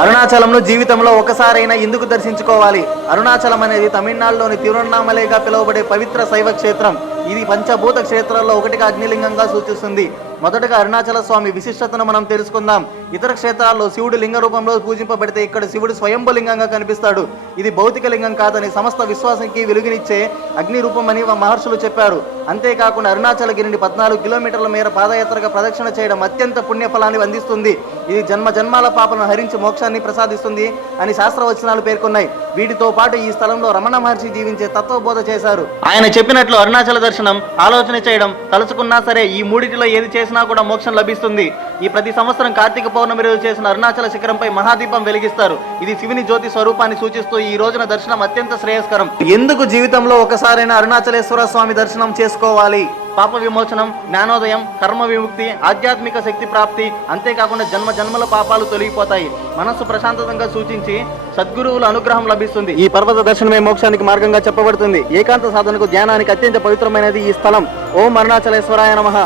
అరుణాచలంలో జీవితంలో ఒకసారైనా ఎందుకు దర్శించుకోవాలి? అరుణాచలం అనేది తమిళనాడులోని తిరువన్నామలైగా పిలువబడే పవిత్ర శైవ క్షేత్రం. ఇది పంచభూత క్షేత్రాల్లో ఒకటిగా అగ్నిలింగంగా సూచిస్తుంది. మొదటగా అరుణాచల స్వామి విశిష్టతను మనం తెలుసుకుందాం. ఇతర క్షేత్రాల్లో శివుడు లింగ రూపంలో పూజింపబడితే ఇక్కడ శివుడు స్వయంభులింగంగా కనిపిస్తాడు. ఇది భౌతిక లింగం కాదని సమస్త విశ్వాసానికి వెలుగునిచ్చే అగ్ని రూపం అని మహర్షులు చెప్పారు. అంతేకాకుండా అరుణాచల గిరిని 14 కిలోమీటర్ల మేర పాదయాత్రగా ప్రదక్షిణ చేయడం అత్యంత పుణ్యఫలాన్ని అందిస్తుంది. ఇది జన్మ జన్మాల పాపలను హరించి మోక్షాన్ని ప్రసాదిస్తుంది అని శాస్త్రవచనాలు పేర్కొన్నాయి. వీటితో పాటు ఈ స్థలంలో రమణ మహర్షి జీవించే తత్వబోధ చేశారు. ఆయన చెప్పినట్లు అరుణాచల దర్శనం, ఆలోచన చేయడం, తలుచుకున్నా సరే ఈ మూడిటిలో ఏది చేసినా కూడా మోక్షం లభిస్తుంది. ఈ ప్రతి సంవత్సరం కార్తీక పౌర్ణమి రోజు చేసిన అరుణాచల శిఖరంపై మహాదీపం వెలిగిస్తారు. ఇది శివుని జ్యోతి స్వరూపాన్ని సూచిస్తూ ఈ రోజున దర్శనం అత్యంత శ్రేయస్కరం. ఎందుకు జీవితంలో ఒకసారైనా అరుణాచలేశ్వర స్వామి దర్శనం చేసుకోవాలి? పాప విమోచనం, జ్ఞానోదయం, కర్మ విముక్తి, ఆధ్యాత్మిక శక్తి ప్రాప్తి, అంతేకాకుండా జన్మ జన్మల పాపాలు తొలగిపోతాయి. మనస్సు ప్రశాంతంగా సూచించి సద్గురువుల అనుగ్రహం లభిస్తుంది. ఈ పర్వత దర్శనమే మోక్షానికి మార్గంగా చెప్పబడుతుంది. ఏకాంత సాధనకు, ధ్యానానికి అత్యంత పవిత్రమైనది ఈ స్థలం. ఓం అరుణాచలేశ్వరాయ నమః.